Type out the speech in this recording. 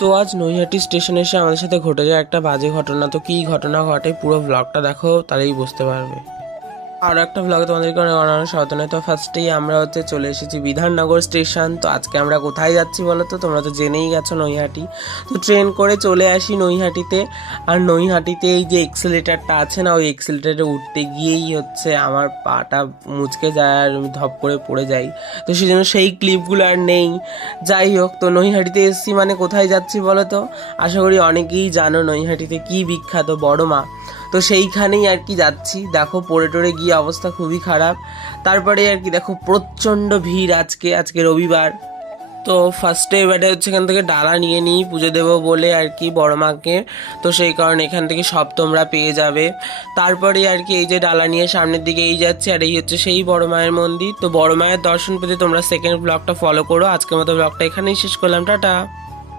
তো আজ নৈহাটি স্টেশনে এসে আমাদের সাথে ঘটে যায় একটা বাজে ঘটনা। তো কী ঘটনা ঘটে পুরো ব্লগটা দেখো, তাহলেই বুঝতে পারবে। আরও একটা ব্লগে তোমাদেরকে অনেক অনেক স্বাগত। তো ফার্স্টেই আমরা চলে এসেছি বিধাননগর স্টেশন। তো আজকে আমরা কোথায় যাচ্ছি বলো তো, তোমরা তো জেনেই গেছো নৈহাটি। তো ট্রেন করে চলে আসি নৈহাটিতে। আর নৈহাটিতে এই যে এক্সেলেটারটা আছে না, ওই এক্সেলেটারে উঠতে গিয়েই আমার পাটা মুচকে যায় আর আমি ধপ করে পড়ে যাই। তো সেই জন্য সেই ক্লিপগুলো আর নেই। যাই হোক, তো নৈহাটিতে এসছি মানে কোথায় যাচ্ছি বলো তো। আশা করি অনেকেই জানো নৈহাটিতে কি বিখ্যাত, বড় মা। তো সেইখানেই আর কি যাচ্ছি। দেখো পড়ে টরে গিয়ে অবস্থা খুবই খারাপ। তারপরে আর কি দেখো প্রচণ্ড ভিড় আজকে রবিবার। তো ফার্স্টে এবারে এখান থেকে ডালা নিয়ে নিই পুজো দেবো বলে আর কি বড় মাকে। তো সেই কারণে এখান থেকে সব তোমরা পেয়ে যাবে। তারপরে আর কি এই যে ডালা নিয়ে সামনের দিকে এই যাচ্ছে, আর এই সেই বড় মায়ের মন্দির। তো বড় মায়ের দর্শন পেতে তোমরা সেকেন্ড ব্লগটা ফলো করো। আজকের মতো ব্লগটা এখানেই শেষ করলাম, টাটা।